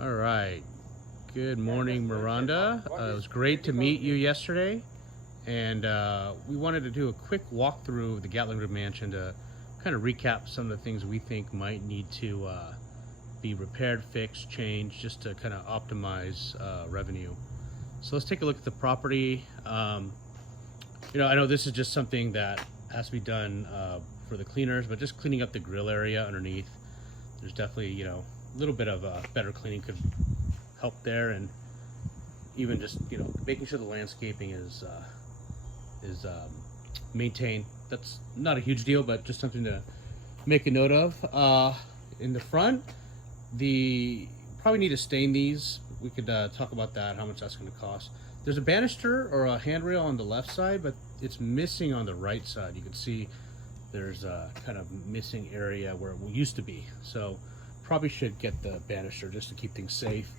All right. Good morning, Miranda. It was great to meet you yesterday. And we wanted to do a quick walkthrough of the Gatlinburg mansion to kind of recap some of the things we think might need to be repaired, fixed, changed, just to kind of optimize revenue. So let's take a look at the property. I know this is just something that has to be done for the cleaners, but just cleaning up the grill area underneath. There's definitely, a little bit of better cleaning could help there, and even just, making sure the landscaping is maintained. That's not a huge deal, but just something to make a note of. In the front, probably need to stain these. We could talk about that, how much that's going to cost. There's a banister or a handrail on the left side, but it's missing on the right side. You can see there's a kind of missing area where it used to be. So probably should get the banister just to keep things safe.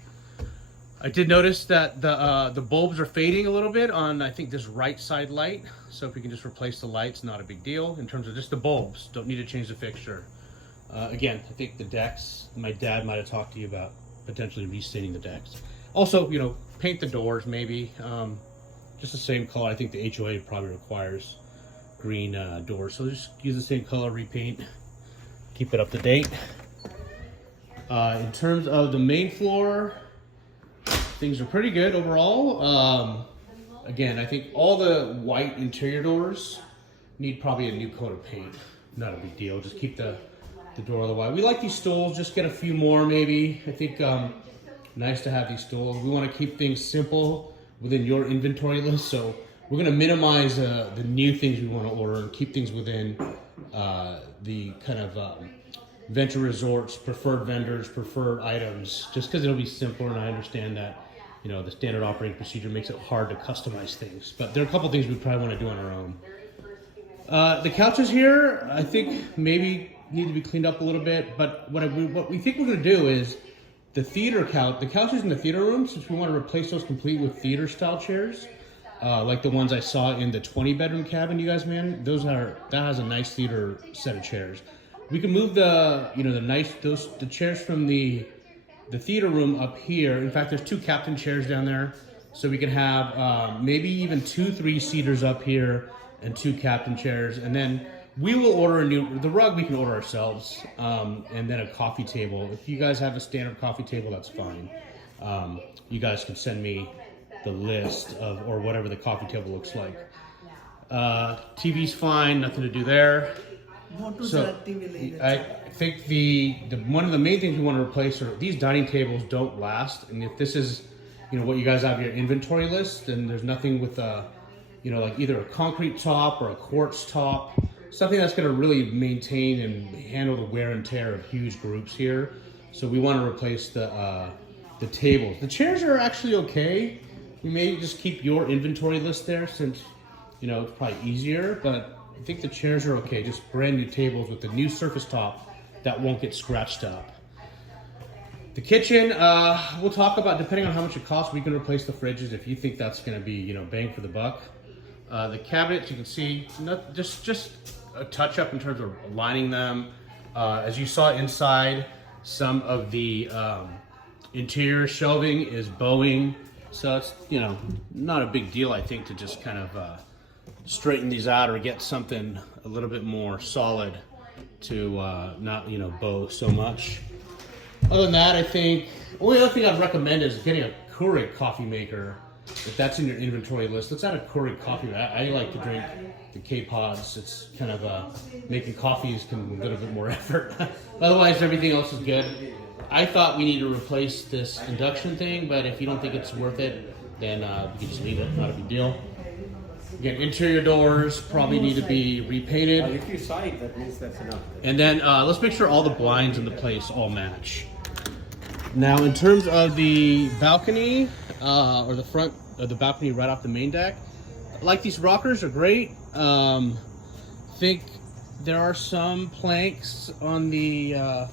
I did notice that the bulbs are fading a little bit on, I think, this right side light. So if we can just replace the lights, not a big deal. In terms of just the bulbs, don't need to change the fixture. Again, I think the decks, my dad might have talked to you about potentially restaining the decks. Also, paint the doors maybe, just the same color. I think the HOA probably requires green doors, so just use the same color, repaint, keep it up to date. In terms of the main floor, things are pretty good overall. Again, I think all the white interior doors need probably a new coat of paint. Not a big deal, just keep the door other white. We like these stools, just get a few more maybe. I think nice to have these stools. We want to keep things simple within your inventory list, so we're going to minimize the new things we want to order and keep things within the kind of venture resorts, preferred vendors, preferred items, just because it'll be simpler. And I understand that the standard operating procedure makes it hard to customize things, but there are a couple things we probably want to do on our own. The couches here, I think maybe need to be cleaned up a little bit, but what we think we're going to do is the couches in the theater room, since we want to replace those complete with theater style chairs, like the ones I saw in the 20-bedroom cabin you guys man. That has a nice theater set of chairs. We can move the chairs from the theater room up here. In fact, there's 2 captain chairs down there, so we can have maybe even 2 3-seaters up here and 2 captain chairs, and then we will order the rug we can order ourselves, and then a coffee table. If you guys have a standard coffee table, that's fine. You guys can send me the list or whatever the coffee table looks like. TV's fine, nothing to do there. So I think one of the main things we want to replace are these dining tables don't last, and if this is what you guys have your inventory list, then there's nothing with like either a concrete top or a quartz top, something that's going to really maintain and handle the wear and tear of huge groups here. So we want to replace the tables. The chairs are actually okay. We may just keep your inventory list there since it's probably easier, but I think the chairs are okay. Just brand new tables with the new surface top that won't get scratched up. The kitchen, we'll talk about, depending on how much it costs, we can replace the fridges if you think that's going to be bang for the buck. The cabinets, you can see, just a touch up in terms of aligning them. As you saw inside, some of the interior shelving is bowing, so it's not a big deal, I think, to just kind of straighten these out or get something a little bit more solid to not bow so much. Other than that, I think the only other thing I'd recommend is getting a Keurig coffee maker. If that's in your inventory list, let's add a Keurig coffee. I like to drink the K-Pods. It's kind of making coffees can a little bit more effort. Otherwise, everything else is good. I thought we need to replace this induction thing, but if you don't think it's worth it, then you can just leave it. Not a big deal. Again, interior doors probably need to be repainted. If you sign, that means that's enough. And then let's make sure all the blinds in the place all match. Now, in terms of the balcony, or the front of the balcony right off the main deck, like these rockers are great. Think there are some planks on the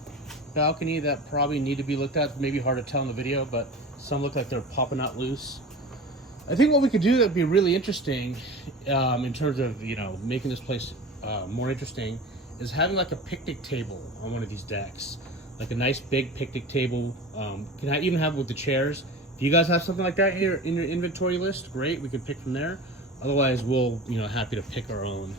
balcony that probably need to be looked at. Maybe hard to tell in the video, but some look like they're popping out loose. I think what we could do that would be really interesting, in terms of making this place more interesting, is having like a picnic table on one of these decks. like a nice big picnic table. Can I even have with the chairs? If you guys have something like that here in your inventory list, great, we can pick from there. Otherwise, we'll, happy to pick our own.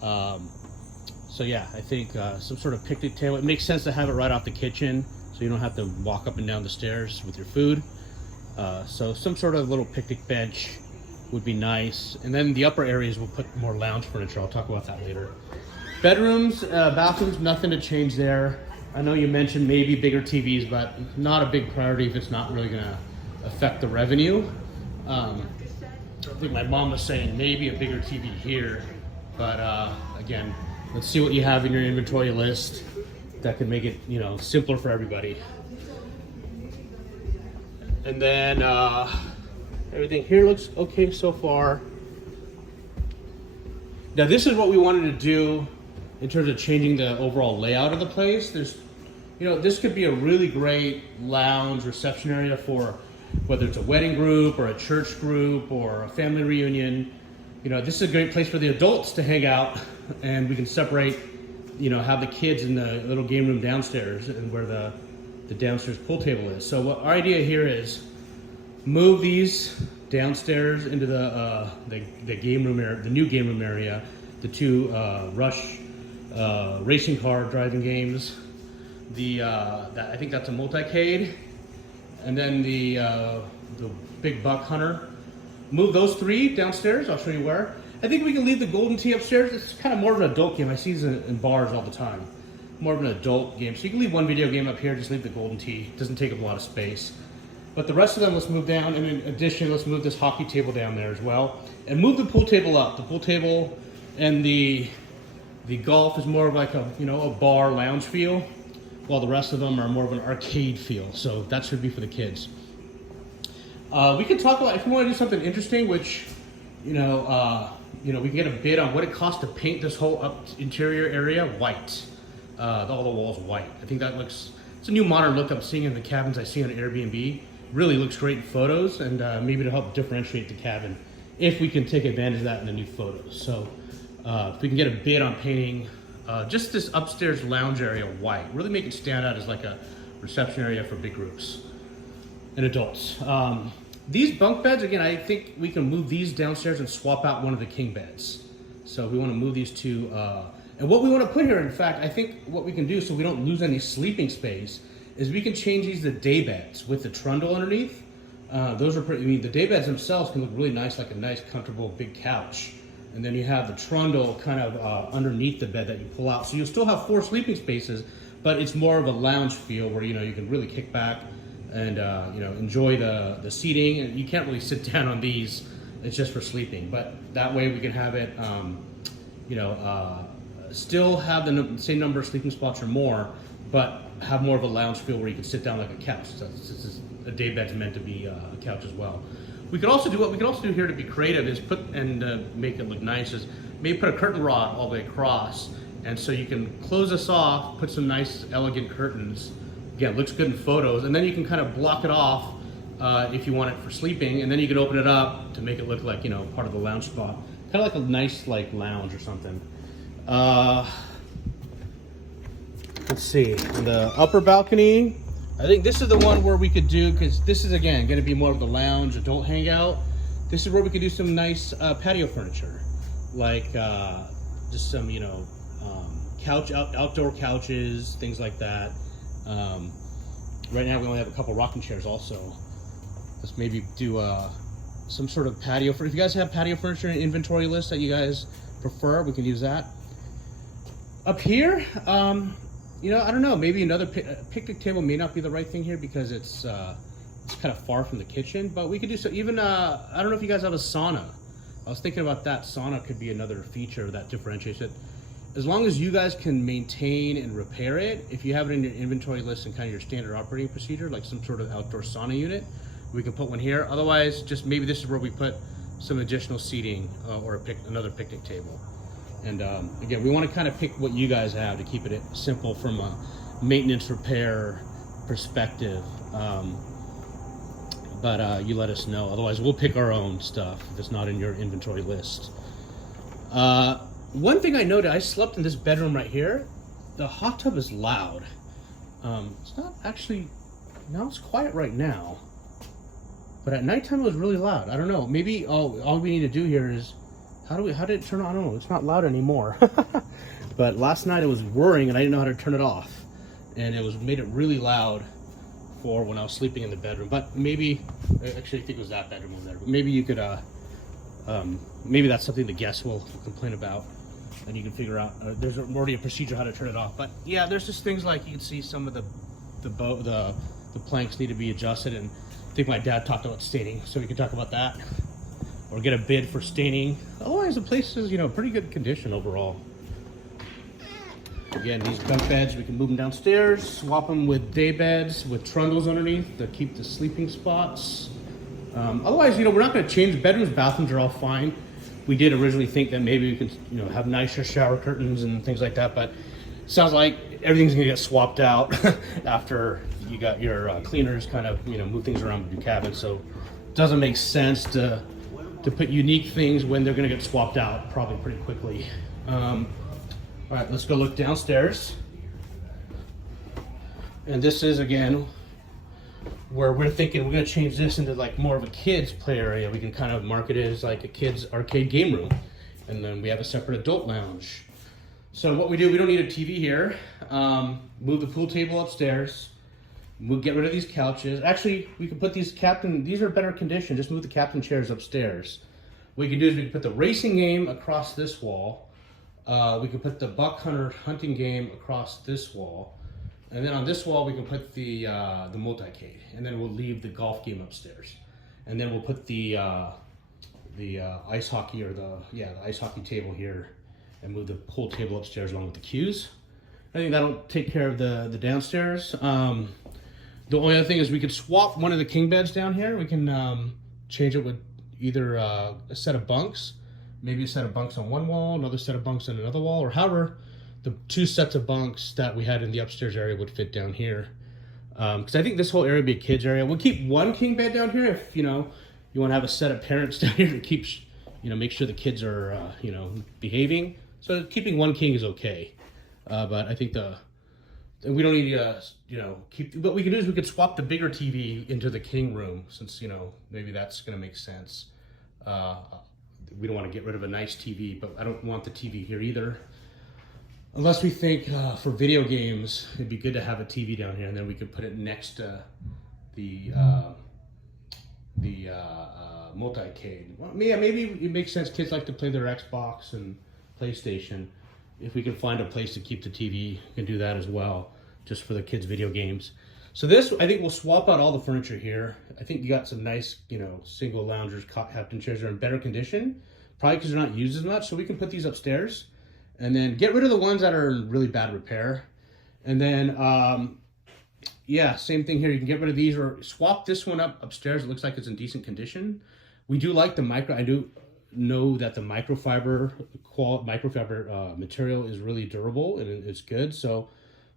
So yeah, I think some sort of picnic table. It makes sense to have it right off the kitchen, so you don't have to walk up and down the stairs with your food. So some sort of little picnic bench would be nice. And then the upper areas we'll put more lounge furniture. I'll talk about that later. Bedrooms, bathrooms, nothing to change there. I know you mentioned maybe bigger TVs, but not a big priority if it's not really gonna affect the revenue. I think my mom was saying maybe a bigger TV here, but again, let's see what you have in your inventory list that could make it, simpler for everybody. And then everything here looks okay so far. Now this is what we wanted to do in terms of changing the overall layout of the place. There's, this could be a really great lounge reception area for whether it's a wedding group or a church group or a family reunion. This is a great place for the adults to hang out, and we can separate, have the kids in the little game room downstairs and where the downstairs pool table is. So what our idea here is move these downstairs into the game room area, the new game room area, the two Rush racing car driving games. I think that's a multicade, and then the big buck hunter. Move those three downstairs. I'll show you where. I think we can leave the Golden Tee upstairs. It's kind of more of an adult game. I see these in bars all the time. More of an adult game. So you can leave one video game up here. Just leave the Golden Tee. It doesn't take up a lot of space. But the rest of them, let's move down. And in addition, let's move this hockey table down there as well. And move the pool table up. The pool table and the golf is more of like a bar lounge feel, while the rest of them are more of an arcade feel. So that should be for the kids. We can talk about, if you want to do something interesting, which, we can get a bid on what it costs to paint this whole interior area white. All the walls white. I think it's a new modern look I'm seeing in the cabins I see on Airbnb. Really looks great in photos, and maybe to help differentiate the cabin, if we can take advantage of that in the new photos. So if we can get a bid on painting just this upstairs lounge area white, really make it stand out as like a reception area for big groups and adults. These bunk beds, again, I think we can move these downstairs and swap out one of the king beds. So we want to move these two. And what we want to put here, in fact, I think what we can do so we don't lose any sleeping space is we can change these to day beds with the trundle underneath. Those are pretty, the day beds themselves can look really nice, like a nice, comfortable, big couch. And then you have the trundle kind of underneath the bed that you pull out. So you'll still have 4 sleeping spaces, but it's more of a lounge feel where, you can really kick back and enjoy the seating. And you can't really sit down on these. It's just for sleeping. But that way we can have it, still have the same number of sleeping spots or more, but have more of a lounge feel where you can sit down like a couch. So this is a day bed's meant to be a couch as well. We could also do here to be creative is put and make it look nice is maybe put a curtain rod all the way across, and so you can close this off, put some nice elegant curtains. Again, it looks good in photos, and then you can kind of block it off if you want it for sleeping, and then you can open it up to make it look like part of the lounge spot, kind of like a nice lounge or something. Let's see, the upper balcony. I think this is the one where we could do, because this is again going to be more of the lounge adult hangout. This is where we could do some nice patio furniture, like just some outdoor couches, things like that. Right now we only have a couple rocking chairs. Also, let's maybe do some sort of patio. If you guys have patio furniture in inventory list that you guys prefer, we can use that. Up here, I don't know, maybe another picnic table may not be the right thing here because it's kind of far from the kitchen, but we could do so. Even, I don't know if you guys have a sauna. I was thinking about that. Sauna could be another feature that differentiates it. As long as you guys can maintain and repair it, if you have it in your inventory list and kind of your standard operating procedure, like some sort of outdoor sauna unit, we can put one here. Otherwise, just maybe this is where we put some additional seating or another picnic table. And again, we want to kind of pick what you guys have to keep it simple from a maintenance repair perspective. But you let us know. Otherwise, we'll pick our own stuff if it's not in your inventory list. One thing I noted, I slept in this bedroom right here. The hot tub is loud. It's not actually, now it's quiet right now. But at nighttime it was really loud. I don't know. Maybe all we need to do here is, how did it turn on? I don't know. It's not loud anymore. But last night it was whirring and I didn't know how to turn it off. And it made it really loud for when I was sleeping in the bedroom. But maybe, actually I think it was that bedroom over there. But maybe you could, maybe that's something the guests will complain about. And you can figure out, there's already a procedure how to turn it off. But yeah, there's just things like you can see some of the planks need to be adjusted. And I think my dad talked about staining, so we can talk about that. Or get a bid for staining. Otherwise the place is, pretty good condition overall. Again, these bunk beds, we can move them downstairs, swap them with day beds with trundles underneath to keep the sleeping spots. Otherwise, we're not going to change bedrooms. Bathrooms are all fine. We did originally think that maybe we could, have nicer shower curtains and things like that, but it sounds like everything's going to get swapped out after you got your cleaners kind of, move things around with your cabin. So it doesn't make sense to put unique things when they're going to get swapped out probably pretty quickly. All right, let's go look downstairs. And this is, again, where we're thinking we're going to change this into like more of a kids play area. We can kind of market it as like a kids arcade game room. And then we have a separate adult lounge. So what we do, we don't need a TV here. Move the pool table upstairs. We'll get rid of these couches. Actually, we can put these are better condition. Just move the captain chairs upstairs. What we can do is we can put the racing game across this wall. We can put the buck hunter hunting game across this wall. And then on this wall, we can put the multicade. And then we'll leave the golf game upstairs. And then we'll put the ice hockey or the ice hockey table here and move the pool table upstairs along with the cues. I think that'll take care of the downstairs. The only other thing is we could swap one of the king beds down here. We can change it with either a set of bunks, maybe a set of bunks on one wall, another set of bunks on another wall, or however the two sets of bunks that we had in the upstairs area would fit down here. Because I think this whole area would be a kids area. We'll keep one king bed down here if, you want to have a set of parents down here to keep, make sure the kids are, behaving. So keeping one king is okay. But I think we don't need to, what we can do is we could swap the bigger TV into the king room since, maybe that's going to make sense. We don't want to get rid of a nice TV, but I don't want the TV here either. Unless we think for video games, it'd be good to have a TV down here, and then we could put it next to the multicade. Well, yeah, maybe it makes sense. Kids like to play their Xbox and PlayStation. If we can find a place to keep the TV, we can do that as well, just for the kids' video games. So this, I think we'll swap out all the furniture here. I think you got some nice, single loungers, captain chairs are in better condition, probably because they're not used as much. So we can put these upstairs and then get rid of the ones that are in really bad repair. And then, same thing here. You can get rid of these or swap this one up upstairs. It looks like it's in decent condition. We do like the I do know that the microfiber material is really durable and it's good. So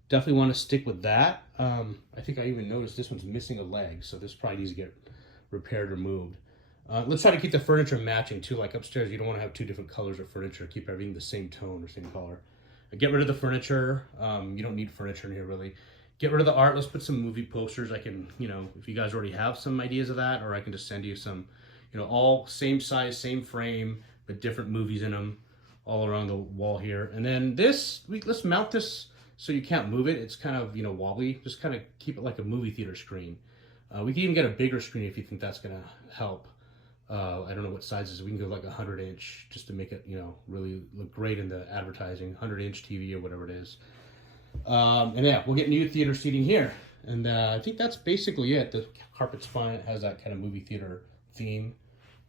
definitely want to stick with that. I think I even noticed this one's missing a leg, so this probably needs to get repaired or moved. Let's try to keep the furniture matching too. Like upstairs, you don't want to have two different colors of furniture. Keep everything the same tone or same color. Get rid of the furniture. You don't need furniture in here really. Get rid of the art. Let's put some movie posters. I can, if you guys already have some ideas of that, or I can just send you some, all same size, same frame, but different movies in them all around the wall here. And then let's mount this so you can't move it. It's kind of, wobbly. Just kind of keep it like a movie theater screen. We can even get a bigger screen if you think that's going to help. I don't know what sizes. We can go like 100-inch just to make it, really look great in the advertising. 100-inch TV or whatever it is. And yeah, we'll get new theater seating here. And I think that's basically it. The carpet's fine. It has that kind of movie theater theme.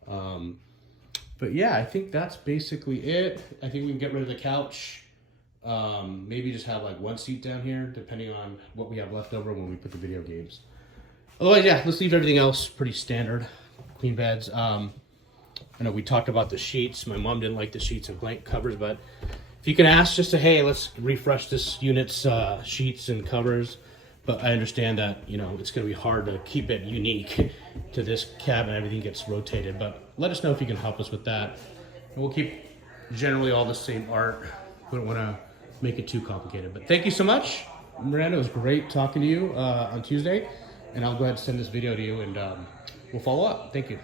But yeah, I think that's basically it. I think we can get rid of the couch. Maybe just have like one seat down here, depending on what we have left over when we put the video games. Otherwise, yeah, let's leave everything else pretty standard. Queen beds. I know we talked about the sheets. My mom didn't like the sheets and blanket covers, but if you can ask just to, hey, let's refresh this unit's sheets and covers. But I understand that, it's going to be hard to keep it unique to this cabin. Everything gets rotated, but let us know if you can help us with that. And we'll keep generally all the same art. We don't want to make it too complicated, but thank you so much. Miranda, it was great talking to you on Tuesday, and I'll go ahead and send this video to you, and we'll follow up. Thank you.